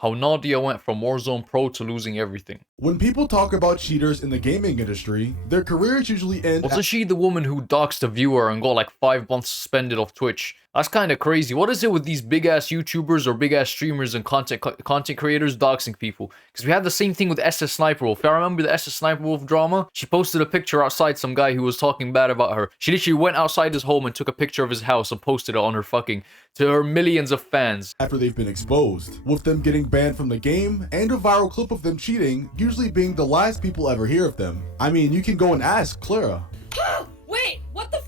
how Nadia went from Warzone Pro to losing everything. When people talk about cheaters in the gaming industry, their careers usually end. Wasn't she the woman who doxed a viewer and got like 5 months suspended off Twitch? That's kind of crazy. What is it with these big ass YouTubers or big ass streamers and content creators doxing people? Because we had the same thing with SS Sniper Wolf. I remember the SS Sniper Wolf drama. She posted a picture outside some guy who was talking bad about her. She literally went outside his home and took a picture of his house and posted it on her to her millions of fans. After they've been exposed, with them getting banned from the game and a viral clip of them cheating usually being the last people ever hear of them. I mean, you can go and ask Clara. Wait, what the f?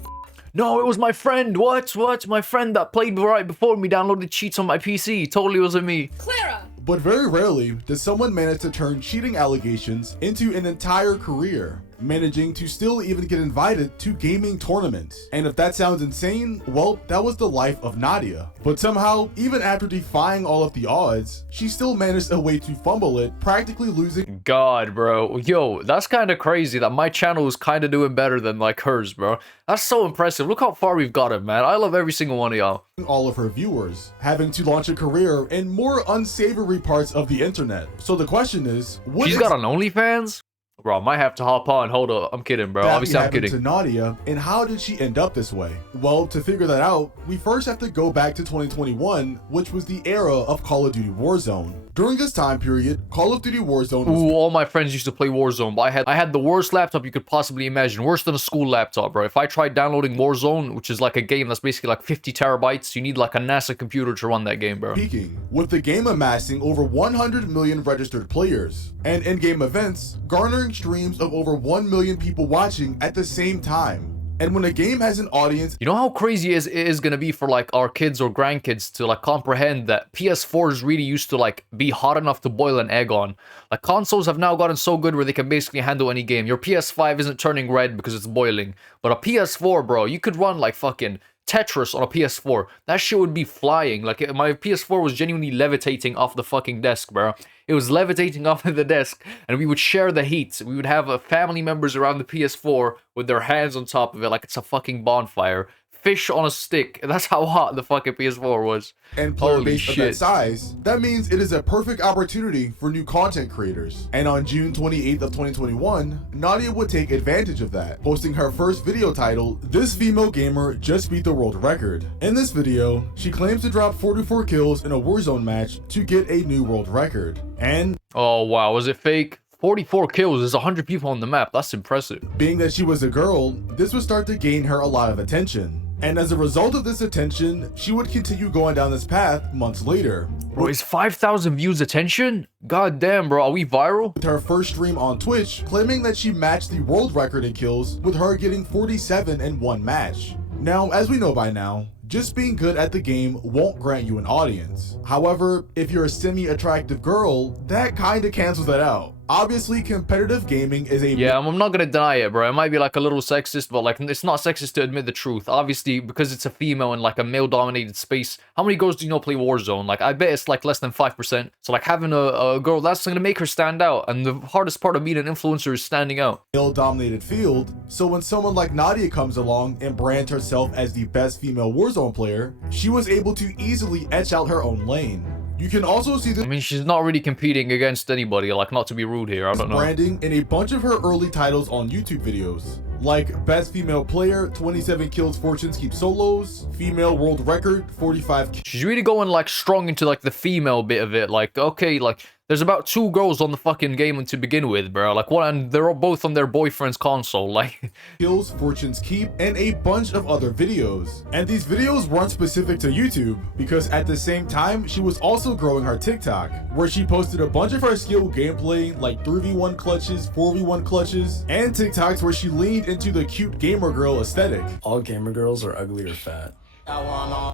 No, it was my friend. What? My friend that played right before me downloaded cheats on my PC. Totally wasn't me. Clara! But very rarely does someone manage to turn cheating allegations into an entire career, managing to still even get invited to gaming tournaments. And if that sounds insane, well, that was the life of Nadia. But somehow, even after defying all of the odds, she still managed a way to fumble it, practically losing. God, bro. Yo, that's kind of crazy that my channel is kind of doing better than like hers, bro. That's so impressive. Look how far we've gotten, man. I love every single one of y'all. All of her viewers, having to launch a career in more unsavory parts of the internet. So the question is, She's got an OnlyFans? Bro, I might have to hop on. Hold up. I'm kidding, bro. Obviously, I'm kidding. To Nadia, and how did she end up this way? Well, to figure that out, we first have to go back to 2021, which was the era of Call of Duty Warzone. During this time period, Call of Duty Warzone was— Ooh, all my friends used to play Warzone, but I had the worst laptop you could possibly imagine. Worse than a school laptop, bro. If I tried downloading Warzone, which is like a game that's basically like 50 terabytes, you need like a NASA computer to run that game, bro. Peaking, with the game amassing over 100 million registered players, and in-game events garnering streams of over 1 million people watching at the same time. And when a game has an audience— You know how crazy it is gonna be for like our kids or grandkids to like comprehend that PS4s really used to like be hot enough to boil an egg on. Like consoles have now gotten so good where they can basically handle any game. Your PS5 isn't turning red because it's boiling. But a PS4, bro, you could run like fucking Tetris on a PS4. That shit would be flying. Like my PS4 was genuinely levitating off the fucking desk, bro. It was levitating off of the desk, and we would share the heat. We would have family members around the PS4 with their hands on top of it like it's a fucking bonfire. Fish on a stick. That's how hot the fucking PS4 was. And player base of that size, that means it is a perfect opportunity for new content creators. And on June 28th of 2021, Nadia would take advantage of that, posting her first video titled, "This Female Gamer Just Beat the World Record." In this video, she claims to drop 44 kills in a Warzone match to get a new world record. And oh wow, was it fake? 44 kills, there's 100 people on the map. That's impressive. Being that she was a girl, this would start to gain her a lot of attention. And as a result of this attention, she would continue going down this path months later. Bro, is 5,000 views attention? God damn, bro, are we viral? With her first stream on Twitch, claiming that she matched the world record in kills, with her getting 47 in one match. Now, as we know by now, just being good at the game won't grant you an audience. However, if you're a semi-attractive girl, that kinda cancels that out. Obviously, competitive gaming is a— Yeah, I'm not gonna deny it, bro. It might be like a little sexist, but like it's not sexist to admit the truth. Obviously, because it's a female in like a male-dominated space. How many girls do you know play Warzone? Like, I bet it's like less than 5%. So like having a girl, that's gonna make her stand out. And the hardest part of being an influencer is standing out. Male-dominated field. So when someone like Nadia comes along and brands herself as the best female Warzone player, she was able to easily etch out her own lane. You can also see this— I mean, she's not really competing against anybody, like, not to be rude here, I don't know. Branding in a bunch of her early titles on YouTube videos, like Best Female Player, 27 kills, Fortunes Keep Solos, Female World Record, 45 kills. She's really going, like, strong into, like, the female bit of it. Like, okay, like, there's about 2 girls on the fucking game to begin with, bro. Like, one, and they're both on their boyfriend's console, like. Kills, Fortunes Keep, and a bunch of other videos. And these videos weren't specific to YouTube, because at the same time, she was also growing her TikTok, where she posted a bunch of her skill gameplay, like 3v1 clutches, 4v1 clutches, and TikToks where she leaned into the cute gamer girl aesthetic. All gamer girls are ugly or fat.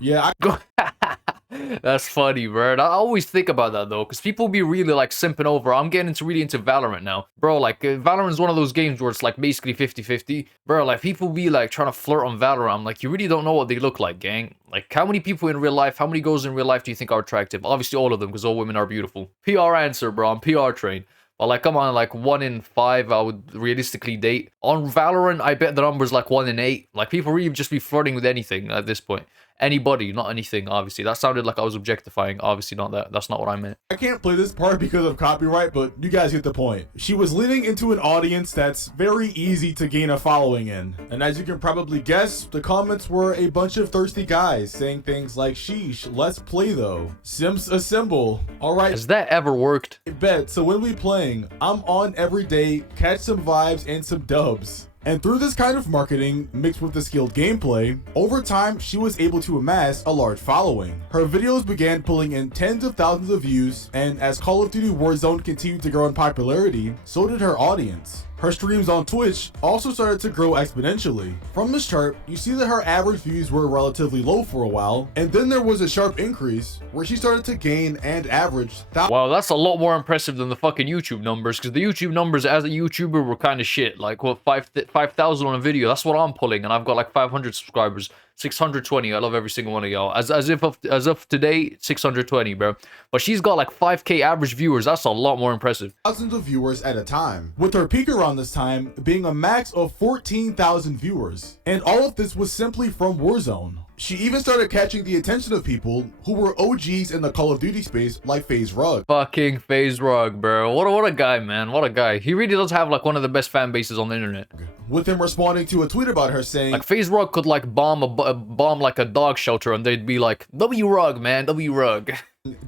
Yeah, That's funny, bro. I always think about that, though, because people be really, like, simping over. I'm getting really into Valorant now. Bro, like, Valorant is one of those games where it's, like, basically 50-50. Bro, like, people be, like, trying to flirt on Valorant. I'm like, you really don't know what they look like, gang. Like, how many people in real life, how many girls in real life do you think are attractive? Obviously, all of them, because all women are beautiful. PR answer, bro. I'm PR trained. But like, come on, like 1 in 5 I would realistically date. On Valorant, I bet the number's like 1 in 8. Like, people really just be flirting with anything at this point. anybody, not anything. Obviously, that sounded like I was objectifying. Obviously, not that. That's not what I meant. I can't play this part because of copyright, but you guys get the point. She was leaning into an audience that's very easy to gain a following in. And as you can probably guess, the comments were a bunch of thirsty guys saying things like, sheesh, let's play though. Sims assemble. All right. Has that ever worked? Bet. So when we playing, I'm on every day, catch some vibes and some dubs. And through this kind of marketing, mixed with the skilled gameplay, over time, she was able to amass a large following. Her videos began pulling in tens of thousands of views, and as Call of Duty Warzone continued to grow in popularity, so did her audience. Her streams on Twitch also started to grow exponentially. From this chart, you see that her average views were relatively low for a while, and then there was a sharp increase where she started to gain and average thousands. Wow, that's a lot more impressive than the fucking YouTube numbers, because the YouTube numbers as a YouTuber were kind of shit. Like, what, 5,000 on a video? That's what I'm pulling, and I've got like 500 subscribers. 620. I love every single one of y'all. As of today, 620, bro. But she's got like 5K average viewers. That's a lot more impressive. Thousands of viewers at a time, with her peak around this time being a max of 14,000 viewers. And all of this was simply from Warzone. She even started catching the attention of people who were OGs in the Call of Duty space like FaZe Rug. Fucking FaZe Rug, bro. What a guy, man. What a guy. He really does have like one of the best fan bases on the internet. With him responding to a tweet about her saying, like FaZe Rug could like bomb like a dog shelter and they'd be like, W Rug, man, W Rug.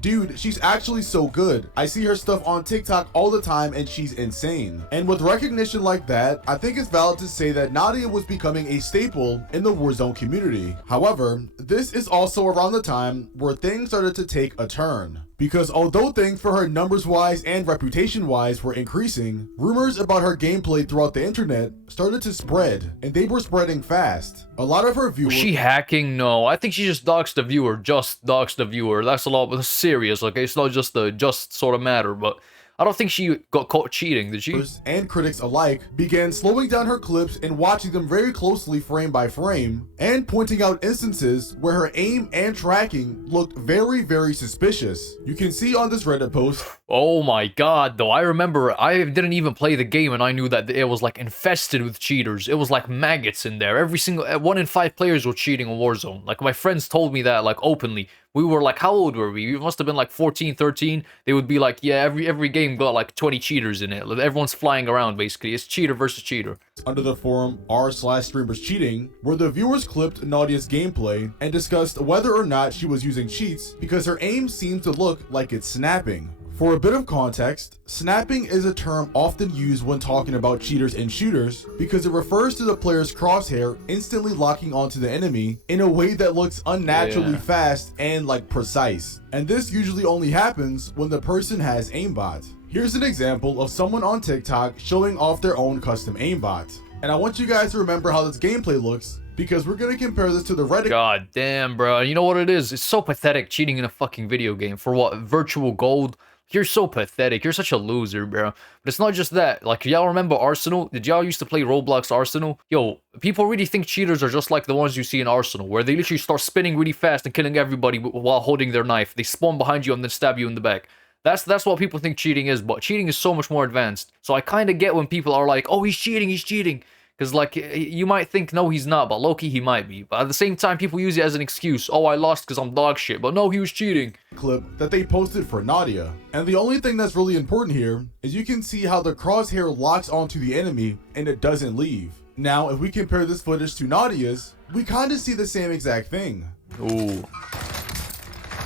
dude, she's actually so good. I see her stuff on TikTok all the time and she's insane. And with recognition like that, I think it's valid to say that Nadia was becoming a staple in the Warzone community. However, this is also around the time where things started to take a turn. Because although things for her numbers-wise and reputation-wise were increasing, rumors about her gameplay throughout the internet started to spread, and they were spreading fast. A lot of her viewers— Was she hacking? No, I think she just doxed the viewer. Just doxed the viewer. That's a lot serious, okay? It's not just a just sort of matter, but I don't think she got caught cheating, did she? And critics alike began slowing down her clips and watching them very closely frame by frame, and pointing out instances where her aim and tracking looked very, very suspicious. You can see on this Reddit post— oh my god, though. I remember I didn't even play the game and I knew that it was like infested with cheaters. It was like maggots in there. Every single 1 in 5 players were cheating on Warzone. Like my friends told me that like openly. We were like, how old were we? We must have been like 14, 13. They would be like, yeah, every game got like 20 cheaters in it. Everyone's flying around basically. It's cheater versus cheater. Under the forum r/streamers cheating, where the viewers clipped Nadia's gameplay and discussed whether or not she was using cheats because her aim seemed to look like it's snapping. For a bit of context, snapping is a term often used when talking about cheaters and shooters because it refers to the player's crosshair instantly locking onto the enemy in a way that looks unnaturally fast and like precise. And this usually only happens when the person has aimbot. Here's an example of someone on TikTok showing off their own custom aimbot. And I want you guys to remember how this gameplay looks, because we're gonna compare this to the Reddit— God damn, bro. You know what it is? It's so pathetic cheating in a fucking video game. For what? Virtual gold? You're so pathetic. You're such a loser, bro. But it's not just that. Like, y'all remember Arsenal? Did y'all used to play Roblox Arsenal? Yo, people really think cheaters are just like the ones you see in Arsenal, where they literally start spinning really fast and killing everybody while holding their knife. They spawn behind you and then stab you in the back. That's what people think cheating is, but cheating is so much more advanced. So I kind of get when people are like, oh, he's cheating, he's cheating. Because, like, you might think, no, he's not, but low-key, he might be. But at the same time, people use it as an excuse. Oh, I lost because I'm dog shit. But no, he was cheating. Clip that they posted for Nadia. And the only thing that's really important here is you can see how the crosshair locks onto the enemy and it doesn't leave. Now, if we compare this footage to Nadia's, we kind of see the same exact thing. Ooh.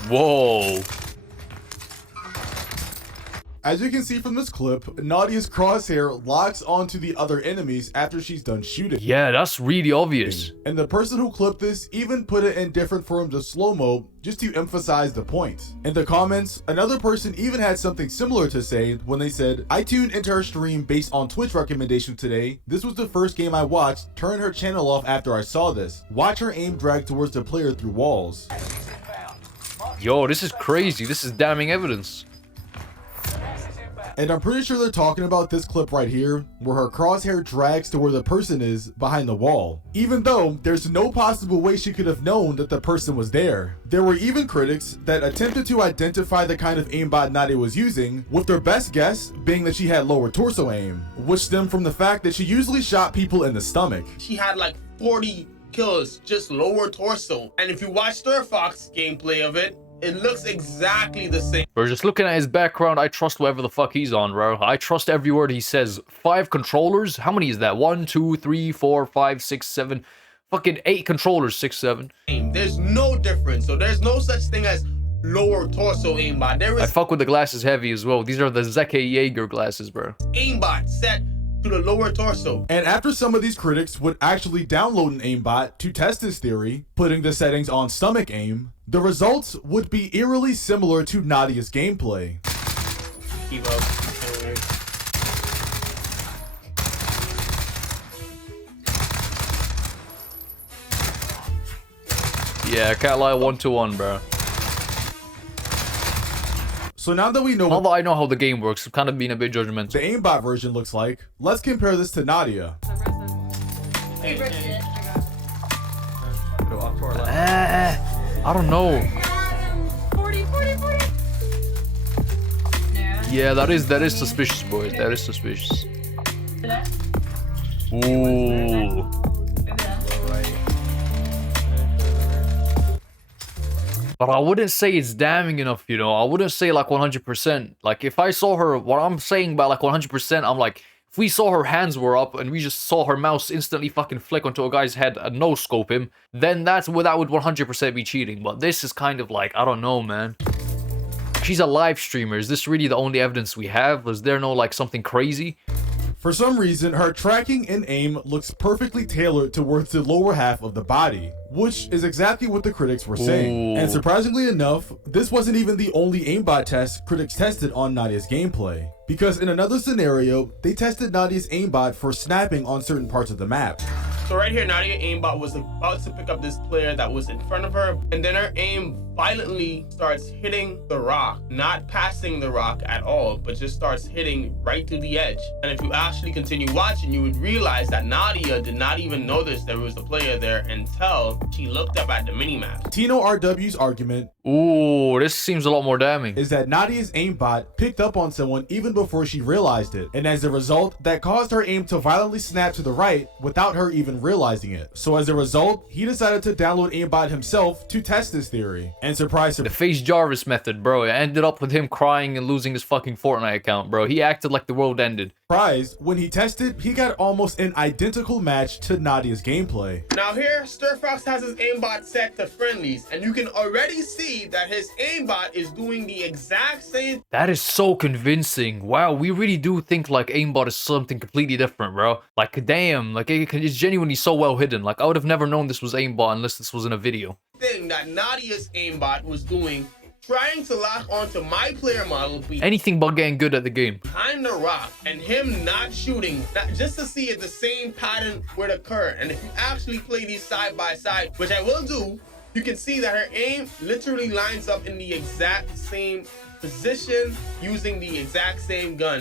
Whoa. As you can see from this clip, Nadia's crosshair locks onto the other enemies after she's done shooting. Yeah, that's really obvious. And the person who clipped this even put it in different forms of slow-mo just to emphasize the point. In the comments, another person even had something similar to say when they said, I tuned into her stream based on Twitch recommendation today. This was the first game I watched. Turned her channel off after I saw this. Watch her aim drag towards the player through walls. Yo, this is crazy. This is damning evidence. And I'm pretty sure they're talking about this clip right here, where her crosshair drags to where the person is behind the wall, even though there's no possible way she could have known that the person was there. There were even critics that attempted to identify the kind of aimbot Nadia was using, with their best guess being that she had lower torso aim, which stemmed from the fact that she usually shot people in the stomach. She had like 40 kills just lower torso. And if you watch Stir Fox gameplay of it, it looks exactly the same. Bro, just looking at his background, I trust whatever the fuck he's on, bro. I trust every word he says. 5 controllers? How many is that? 1, 2, 3, 4, 5, 6, 7. Fucking 8 controllers, 6, 7. There's no difference. So there's no such thing as lower torso aimbot. There I is fuck with the glasses heavy as well. These are the Zeke Jaeger glasses, bro. aimbot set to the lower torso. And after some of these critics would actually download an aimbot to test this theory, putting the settings on stomach aim, the results would be eerily similar to Nadia's gameplay. Keep up. Yeah, I can't lie, 1-to-1, bro. So now that we know Now what that I know how the game works, I'm kind of being a bit judgmental. the aimbot version looks like, let's compare this to Nadia. Hey, Bridget. Go up to our left. I don't know. 40, 40, 40. Yeah, that is suspicious, boys. That is suspicious. Ooh. But I wouldn't say it's damning enough, you know. I wouldn't say like 100%. Like if I saw her, what I'm saying by like 100%, I'm like, if we saw her hands were up and we just saw her mouse instantly fucking flick onto a guy's head and no scope him, then that would 100% be cheating. But this is kind of like, I don't know, man. She's a live streamer. Is this really the only evidence we have? Was there no like something crazy? For some reason, her tracking and aim looks perfectly tailored towards the lower half of the body, which is exactly what the critics were saying. Ooh. And surprisingly enough, this wasn't even the only aimbot test critics tested on Nadia's gameplay, because in another scenario, they tested Nadia's aimbot for snapping on certain parts of the map. So right here, Nadia aimbot was about to pick up this player that was in front of her, and then her aim violently starts hitting the rock, not passing the rock at all, but just starts hitting right to the edge. And if you actually continue watching, you would realize that Nadia did not even notice there was a player there until she looked up at the minimap. Tino RW's argument Ooh, this seems a lot more damning. is that Nadia's aimbot picked up on someone even before she realized it, and as a result, that caused her aim to violently snap to the right without her even realizing it. So as a result, he decided to download aimbot himself to test this theory. And surprise, The Face Jarvis method, bro. It ended up with him crying and losing his fucking Fortnite account, bro. He acted like the world ended. when he tested, he got almost an identical match to Nadia's gameplay. Now here, Stir Fox has his aimbot set to friendlies, and you can already see that his aimbot is doing the exact same. That is so convincing. Wow, we really do think like aimbot is something completely different, bro. Like, damn, like it's genuinely so well hidden. Like, I would have never known this was aimbot unless this was in a video. Thing that Nadia's aimbot was doing, trying to lock onto my player model Anything but getting good at the game. behind the rock, and him not shooting, just to see if the same pattern would occur. And if you actually play these side by side, which I will do, you can see that her aim literally lines up in the exact same position using the exact same gun.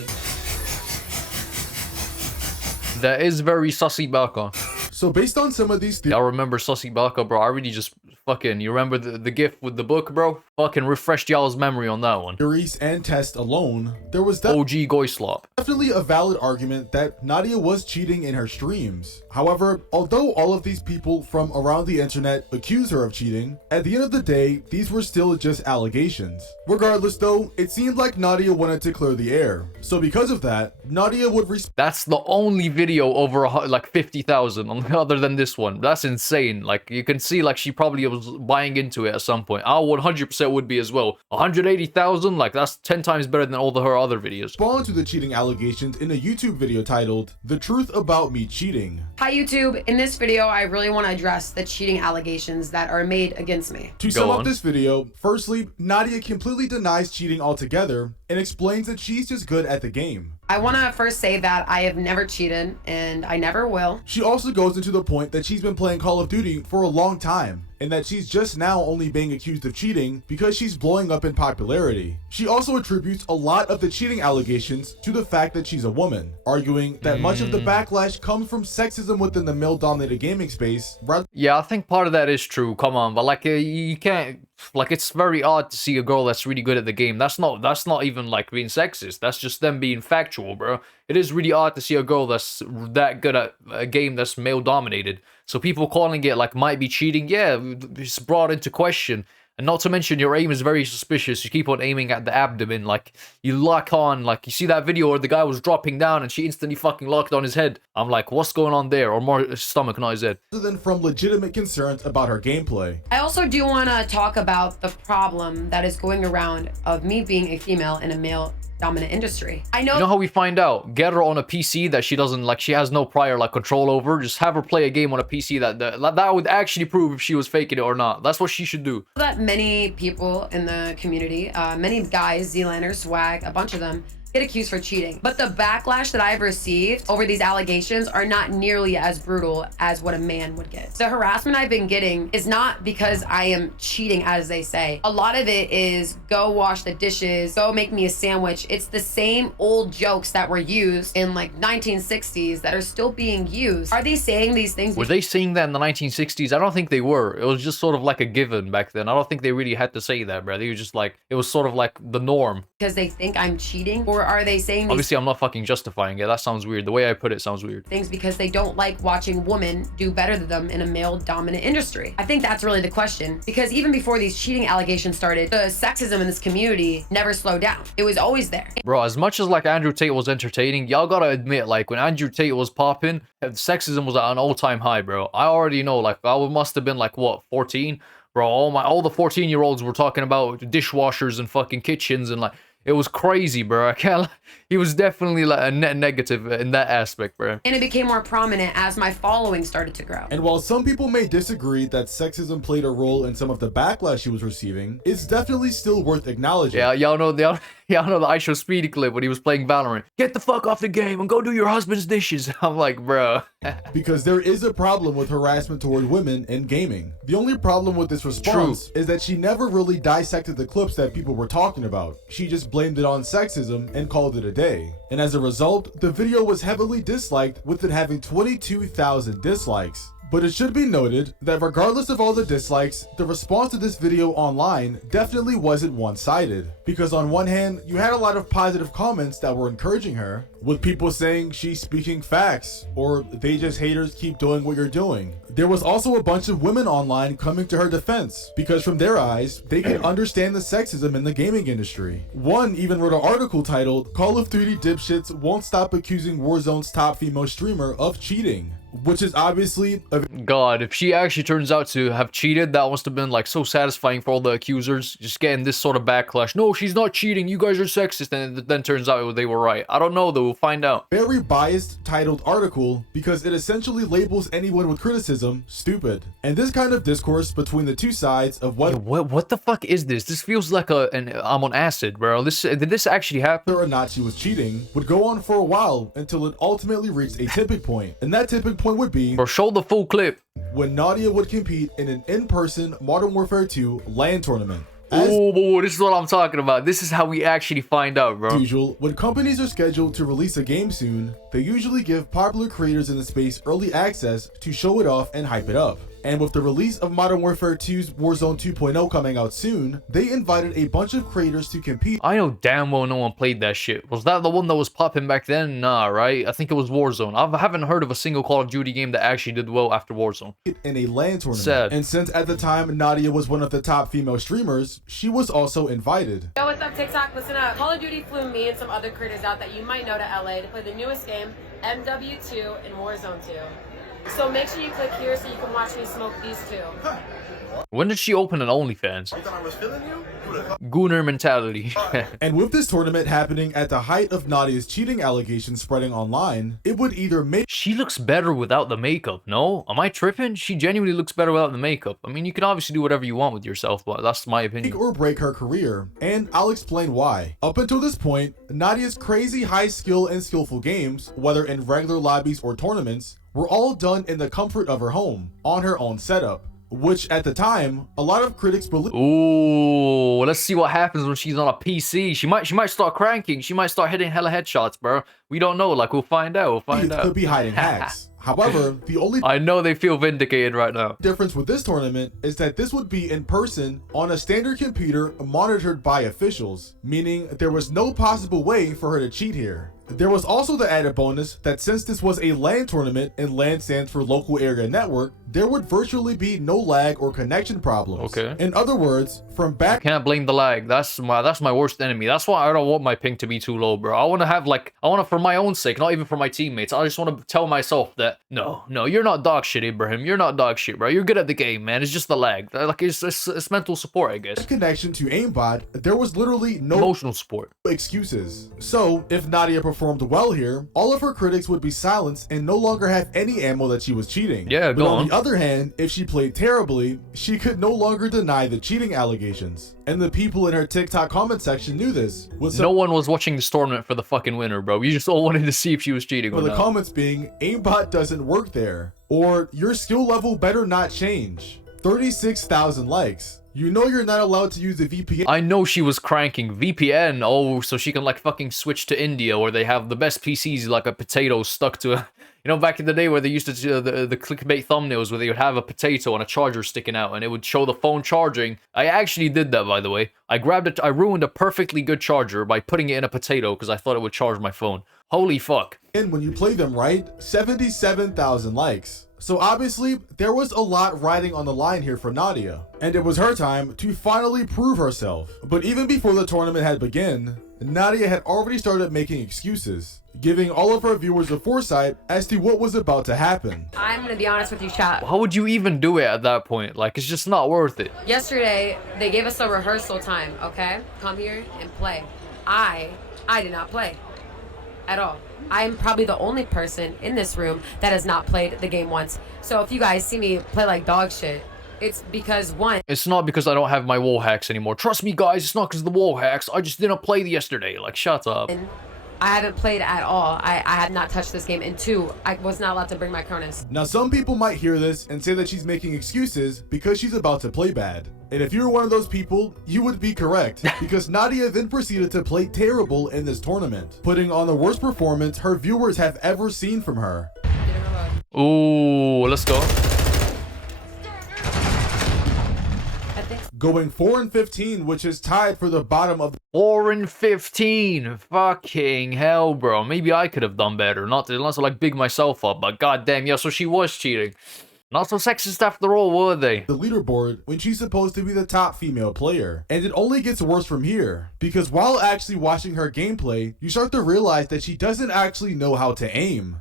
That is very sussy baka. So based on some of these I remember sussy baka, bro. I really just fucking, you remember the gif with the book, bro? Fucking refreshed y'all's memory on that one. theories and tests alone, there was OG Goyslop. definitely a valid argument that Nadia was cheating in her streams. However, although all of these people from around the internet accuse her of cheating, at the end of the day, these were still just allegations. Regardless though, it seemed like Nadia wanted to clear the air. So because of that, Nadia would That's the only video over like 50,000 other than this one. That's insane. Like, you can see like she probably was buying into it at some point. I 100% would be as well. 180,000, like that's 10 times better than all her other videos. respond to the cheating allegations in a YouTube video titled, "The Truth About Me Cheating." Hi YouTube, in this video I really want to address the cheating allegations that are made against me. To sum up this video, firstly, Nadia completely denies cheating altogether and explains that she's just good at the game. I want to first say that I have never cheated and I never will. She also goes into the point that she's been playing Call of Duty for a long time, and that she's just now only being accused of cheating because she's blowing up in popularity. She also attributes a lot of the cheating allegations to the fact that she's a woman, arguing that much of the backlash comes from sexism within the male-dominated gaming space. Yeah, I think part of that is true. Come on, but like you can't Like, it's very odd to see a girl that's really good at the game. That's not even like being sexist. That's just them being factual, bro. It is really odd to see a girl that's that good at a game that's male dominated. So people calling it like might be cheating, yeah, it's brought into question. And not to mention, your aim is very suspicious. You keep on aiming at the abdomen, like, you lock on, like, you see that video where the guy was dropping down and she instantly fucking locked on his head. I'm like, what's going on there? Or more stomach, not his head. Other than from legitimate concerns about her gameplay. I also do want to talk about the problem that is going around of me being a female in a male dominant industry. I know, You know how we find out? Get her on a PC that she doesn't, like, she has no prior, like, control over. Just have her play a game on a PC that would actually prove if she was faking it or not. That's what she should do. that many people in the community, many guys, Zealander, Swag, a bunch of them, get accused for cheating. But the backlash that I've received over these allegations are not nearly as brutal as what a man would get. The harassment I've been getting is not because I am cheating, as they say. A lot of it is go wash the dishes, go make me a sandwich. It's the same old jokes that were used in like 1960s that are still being used. Are they saying these things? Were they saying that in the 1960s? I don't think they were. It was just sort of like a given back then. I don't think they really had to say that, bro. They were just like, it was sort of like the norm. Because they think I'm cheating? Or are they saying these Obviously, I'm not fucking justifying it. That sounds weird. The way I put it sounds weird. things because they don't like watching women do better than them in a male dominant industry? I think that's really the question, because even before these cheating allegations started, the sexism in this community never slowed down. It was always there. Bro, as much as like Andrew Tate was entertaining, y'all gotta admit, like, when Andrew Tate was popping, sexism was at an all-time high, bro. I already know, like, I must have been like, what, 14? Bro, all the 14-year-olds were talking about dishwashers and fucking kitchens, and like, it was crazy, bro. I can't. He was definitely like a net negative in that aspect, bro. And it became more prominent as my following started to grow. And while some people may disagree that sexism played a role in some of the backlash she was receiving, it's definitely still worth acknowledging. Yeah, y'all know the ISO Speedy clip when he was playing Valorant. Get the fuck off the game and go do your husband's dishes. I'm like, bro. Because there is a problem with harassment toward women in gaming. The only problem with this response is that she never really dissected the clips that people were talking about. She just blamed it on sexism and called it a day. And as a result, the video was heavily disliked, with it having 22,000 dislikes. But it should be noted that regardless of all the dislikes, the response to this video online definitely wasn't one-sided. Because on one hand, you had a lot of positive comments that were encouraging her, with people saying she's speaking facts, or they just haters keep doing what you're doing. There was also a bunch of women online coming to her defense, because from their eyes, they can understand the sexism in the gaming industry. One even wrote an article titled, "Call of Duty dipshits won't stop accusing Warzone's top female streamer of cheating." Which is obviously a God, if she actually turns out to have cheated, that must have been like so satisfying for all the accusers, just getting this sort of backlash. No, she's not cheating, you guys are sexist, and then turns out they were right. I don't know though, we'll find out. very biased titled article because it essentially labels anyone with criticism stupid. And this kind of discourse between the two sides of Yo, what the fuck is this? This feels like I'm on acid, bro. Did this actually happen? whether or not she was cheating would go on for a while until it ultimately reached a tipping point. And that tipping point would be Bro, show the full clip. when Nadia would compete in an in-person Modern Warfare 2 LAN tournament. As Oh, this is what I'm talking about. This is how we actually find out, bro. usual, when companies are scheduled to release a game soon, they usually give popular creators in the space early access to show it off and hype it up. And with the release of Modern Warfare 2's Warzone 2.0 coming out soon, they invited a bunch of creators to compete I know damn well no one played that shit. Was that the one that was popping back then? Nah, right? I think it was Warzone. I haven't heard of a single Call of Duty game that actually did well after Warzone. in a LAN tournament. Sad. And since at the time Nadia was one of the top female streamers, she was also invited. Yo, what's up, TikTok? Listen up. Call of Duty flew me and some other creators out that you might know to LA to play the newest game, MW2 and Warzone 2. So make sure you click here so you can watch me smoke these two. When did she open an OnlyFans? You thought I was feeling you? You would've- Gooner mentality. And with this tournament happening at the height of Nadia's cheating allegations spreading online, it would either make She looks better without the makeup, no? Am I tripping? She genuinely looks better without the makeup. I mean, you can obviously do whatever you want with yourself, but that's my opinion. or break her career, and I'll explain why. Up until this point, Nadia's crazy high skill and skillful games, whether in regular lobbies or tournaments, were all done in the comfort of her home, on her own setup, which at the time, a lot of critics believed Ooh, let's see what happens when she's on a PC. She might start cranking. She might start hitting hella headshots, bro. We don't know. Like, we'll find out. We'll find out. could be hiding hacks. However, the only I know they feel vindicated right now. difference with this tournament is that this would be in person on a standard computer monitored by officials, meaning there was no possible way for her to cheat here. There was also the added bonus that since this was a LAN tournament and LAN stands for local area network, there would virtually be no lag or connection problems. Okay. In other words, from back Can't blame the lag. That's my worst enemy. That's why I don't want my ping to be too low, bro. I want to for my own sake, not even for my teammates. I just want to tell myself that no, you're not dog shit, Ibrahim. You're not dog shit, bro. You're good at the game, man. It's just the lag. Like it's mental support, I guess. connection to aimbot, there was literally no Emotional support. excuses. So if Nadia performed well here, all of her critics would be silenced and no longer have any ammo that she was cheating. Yeah, but go on on. the other hand, if she played terribly, she could no longer deny the cheating allegations. And the people in her TikTok comment section knew this. With No one was watching this tournament for the fucking winner, bro. You just all wanted to see if she was cheating or the not. comments being, aimbot doesn't work there, or your skill level better not change. 36,000 likes. You know you're not allowed to use the VPN. I know she was cranking VPN. Oh, so she can like fucking switch to India where they have the best PCs like a potato stuck to a... You know, back in the day where they used to do the clickbait thumbnails where they would have a potato and a charger sticking out and it would show the phone charging. I actually did that, by the way. I grabbed it. I ruined a perfectly good charger by putting it in a potato because I thought it would charge my phone. Holy fuck. And when you play them right, 77,000 likes. So obviously, there was a lot riding on the line here for Nadia, and it was her time to finally prove herself. But even before the tournament had begun, Nadia had already started making excuses, giving all of her viewers a foresight as to what was about to happen. I'm gonna be honest with you, chat. How would you even do it at that point? Like, it's just not worth it. Yesterday, they gave us a rehearsal time, okay? Come here and play. I did not play at all. I'm probably the only person in this room that has not played the game once. So if you guys see me play like dog shit, it's because one, It's not because I don't have my wall hacks anymore. Trust me, guys, it's not because of the wall hacks. I just didn't play yesterday. Like, shut up. I haven't played at all. I have not touched this game. And two, I was not allowed to bring my Cronus. Now some people might hear this and say that she's making excuses because she's about to play bad. And if you're one of those people, you would be correct, because Nadia then proceeded to play terrible in this tournament, putting on the worst performance her viewers have ever seen from her. Ooh, let's go. Going 4-15, which is tied for the bottom of the 4-15. Fucking hell, bro. Maybe I could have done better. Not to like big myself up, but goddamn, yeah. So she was cheating. Not so sexist after all, were they? the leaderboard when she's supposed to be the top female player. And it only gets worse from here, because while actually watching her gameplay, you start to realize that she doesn't actually know how to aim.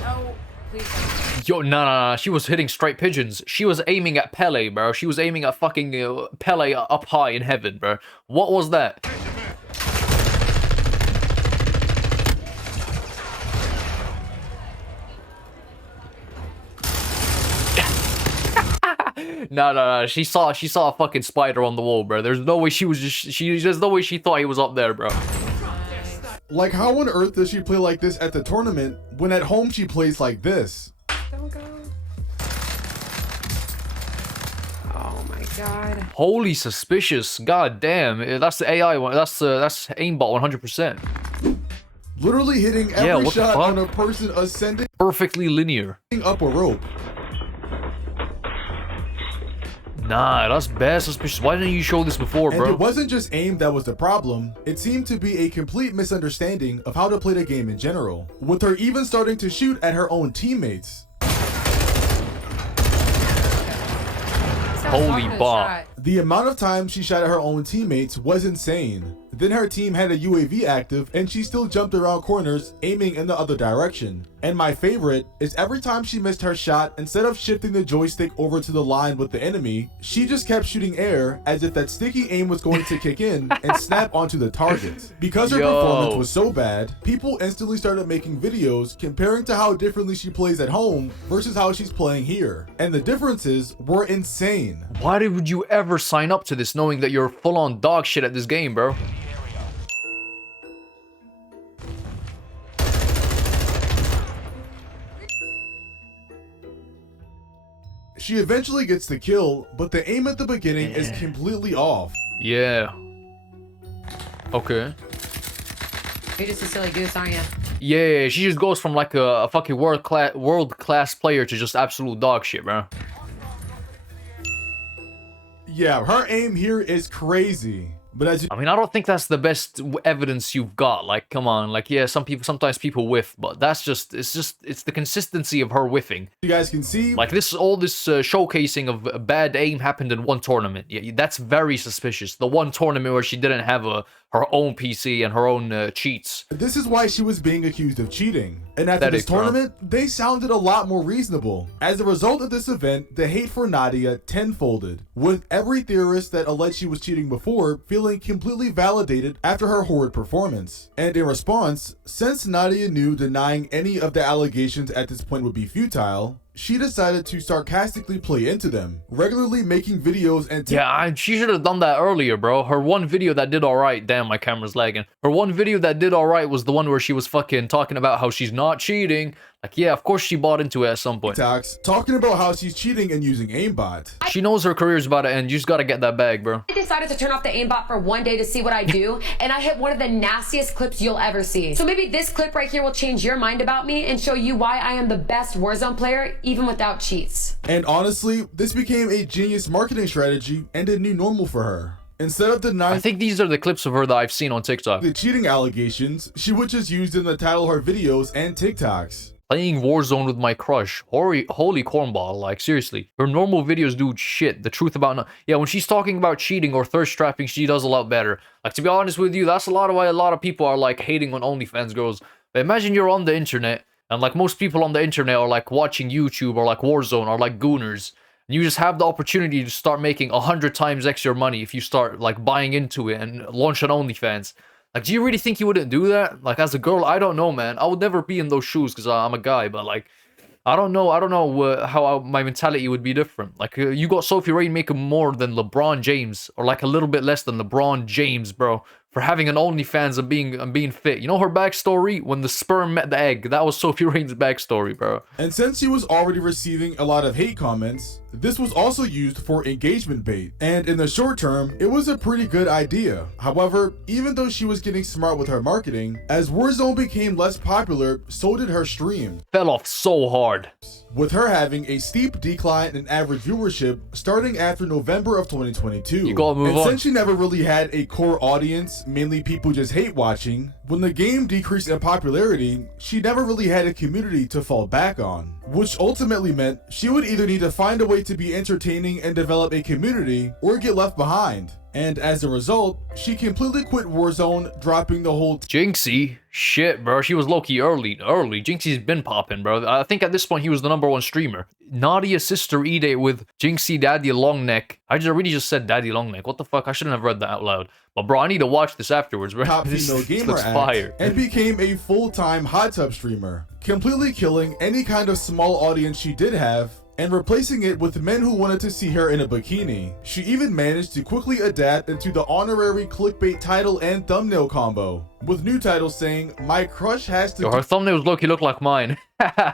No, please. Yo, nah. She was hitting straight pigeons. She was aiming at Pele, bro. She was aiming at fucking Pele up high in heaven, bro. What was that? No. She saw a fucking spider on the wall, bro. There's no way she was there's no way she thought he was up there, bro. Like, how on earth does she play like this at the tournament when at home she plays like this? Don't go. Oh my god. Holy suspicious. God damn. That's the AI one. That's aimbot 100%. Literally hitting Yeah, every what the shot fuck? on a person ascending Perfectly linear. up a rope. Nah, that's bad suspicious. Why didn't you show this before, And bro? it wasn't just aim that was the problem, it seemed to be a complete misunderstanding of how to play the game in general, with her even starting to shoot at her own teammates. Holy bot. The amount of time she shot at her own teammates was insane. Then her team had a UAV active and she still jumped around corners aiming in the other direction. And my favorite is every time she missed her shot, instead of shifting the joystick over to the line with the enemy, she just kept shooting air as if that sticky aim was going to kick in and snap onto the target. Because her performance was so bad, people instantly started making videos comparing to how differently she plays at home versus how she's playing here. And the differences were insane. Why would you ever sign up to this knowing that you're full on dog shit at this game, bro? She eventually gets the kill, but the aim at the beginning is completely off. Yeah. Okay. You're just a silly goose, aren't you? Yeah, she just goes from like a fucking world class player to just absolute dog shit, bro. Yeah, her aim here is crazy. But as you I mean, I don't think that's the best evidence you've got. Like, come on. Like, yeah, sometimes people whiff, but that's it's the consistency of her whiffing. guys can see, Like, all this showcasing of bad aim happened in one tournament. Yeah, that's very suspicious. The one tournament where she didn't have her own PC and her own cheats. this is why she was being accused of cheating. And after Pathetic, this tournament, they sounded a lot more reasonable. As a result of this event, the hate for Nadia tenfolded, with every theorist that alleged she was cheating before feeling completely validated after her horrid performance. And in response, since Nadia knew denying any of the allegations at this point would be futile, she decided to sarcastically play into them, regularly making videos and Yeah, she should have done that earlier, bro. Her one video that did alright, damn, my camera's lagging. Her one video that did alright was the one where she was fucking talking about how she's not cheating. Like, yeah, of course she bought into it at some point. TikToks talking about how she's cheating and using aimbot. She knows her career's about to end. You just gotta get that bag, bro. I decided to turn off the aimbot for one day to see what I do, and I hit one of the nastiest clips you'll ever see. So maybe this clip right here will change your mind about me and show you why I am the best Warzone player, even without cheats. And honestly, this became a genius marketing strategy and a new normal for her. Instead of denying I think these are the clips of her that I've seen on TikTok. the cheating allegations, she would just use them to title her videos and TikToks. Playing Warzone with my crush. Holy cornball, like, seriously. Her normal videos do shit. The truth about... Yeah, when she's talking about cheating or thirst trapping, she does a lot better. Like, to be honest with you, that's a lot of why a lot of people are, like, hating on OnlyFans girls. But imagine you're on the internet, and, like, most people on the internet are, like, watching YouTube or, like, Warzone or, like, Gooners. And you just have the opportunity to start making 100 times extra money if you start, like, buying into it and launch an OnlyFans. Like, do you really think you wouldn't do that? Like, as a girl, I don't know, man. I would never be in those shoes because I'm a guy, but, like, I don't know how my mentality would be different. Like, you got Sophie Rain making more than LeBron James, or, like, a little bit less than LeBron James, bro, for having an OnlyFans and being fit. You know her backstory? When the sperm met the egg. That was Sophie Rain's backstory, bro. And since she was already receiving a lot of hate comments, this was also used for engagement bait. And in the short term, it was a pretty good idea. However, even though she was getting smart with her marketing, as Warzone became less popular, so did her stream. Fell off so hard. With her having a steep decline in average viewership starting after November of 2022. You gotta move and on. Since she never really had a core audience, mainly people just hate watching, when the game decreased in popularity, she never really had a community to fall back on. Which ultimately meant she would either need to find a way to be entertaining and develop a community, or get left behind. And as a result, she completely quit Warzone, dropping the whole Jinxie? Shit, bro. She was low-key early. Jinxie's been popping, bro. I think at this point he was the #1 streamer. Nadia's sister eat it with Jinxie Daddy Longneck. I really just said Daddy Longneck. What the fuck? I shouldn't have read that out loud. But bro, I need to watch this afterwards, bro. top This female gamer looks act, fire. and became a full-time hot tub streamer, completely killing any kind of small audience she did have, and replacing it with men who wanted to see her in a bikini. She even managed to quickly adapt into the honorary clickbait title and thumbnail combo, with new titles saying, "My crush has to Yo, her thumbnails look like mine.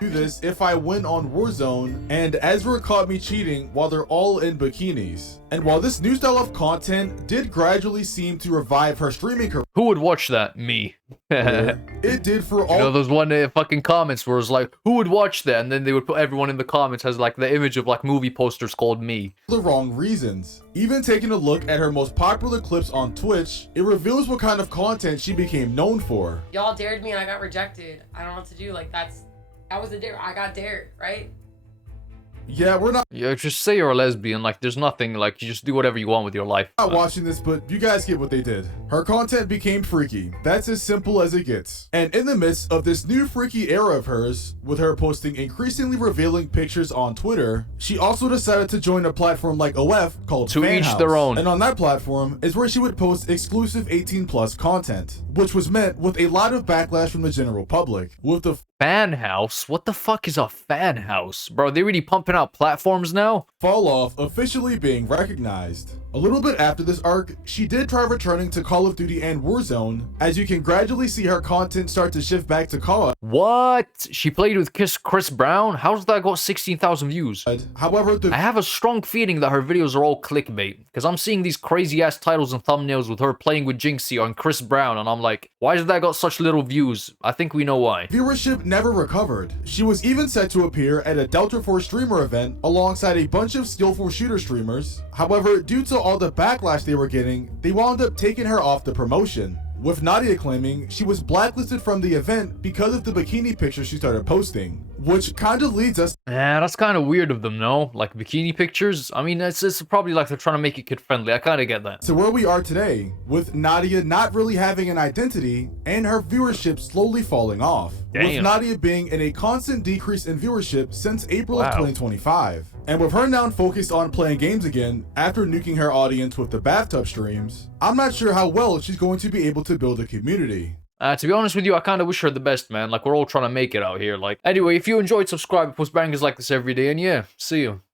do this if I win on Warzone," and Ezra caught me cheating while they're all in bikinis. And while this new style of content did gradually seem to revive her streaming career, Who would watch that? Me. it did for all You know those one fucking comments where it's like, who would watch that? And then they would put everyone in the comments has like the image of like movie posters called me. the wrong reasons. Even taking a look at her most popular clips on Twitch, it reveals what kind of content she became known for. Y'all dared me and I got rejected. I don't know what to do. Like that was a dare. I got dared, right? Yeah, we're not Yeah, just say you're a lesbian. Like, there's nothing. Like, you just do whatever you want with your life. watching this, but you guys get what they did. Her content became freaky. That's as simple as it gets. And in the midst of this new freaky era of hers, with her posting increasingly revealing pictures on Twitter, she also decided to join a platform like OF called To Fan each House. their own. And on that platform is where she would post exclusive 18+ content, which was met with a lot of backlash from the general public. With the Fan house? What the fuck is a fan house? Bro, they really pumping out platforms now? Fall off officially being recognized. A little bit after this arc, she did try returning to Call of Duty and Warzone, as you can gradually see her content start to shift back to COD. What? She played with Chris Brown? How's that got 16,000 views? However, I have a strong feeling that her videos are all clickbait, because I'm seeing these crazy ass titles and thumbnails with her playing with Jinxie on Chris Brown, and I'm like, why has that got such little views? I think we know why. viewership never recovered. She was even set to appear at a Delta Force streamer event alongside a bunch of skillful shooter streamers. However, due to all the backlash they were getting, they wound up taking her off the promotion, with Nadia claiming she was blacklisted from the event because of the bikini pictures she started posting. Which kind of leads us Yeah, that's kind of weird of them, no? Like, bikini pictures? I mean, it's probably like they're trying to make it kid-friendly. I kind of get that. to where we are today, with Nadia not really having an identity and her viewership slowly falling off. With Damn. Nadia being in a constant decrease in viewership since April of Wow. 2025. And with her now focused on playing games again after nuking her audience with the bathtub streams, I'm not sure how well she's going to be able to build a community. To be honest with you, I kind of wish her the best, man. Like, we're all trying to make it out here. Like, anyway, if you enjoyed, subscribe, post bangers like this every day, and yeah, see you.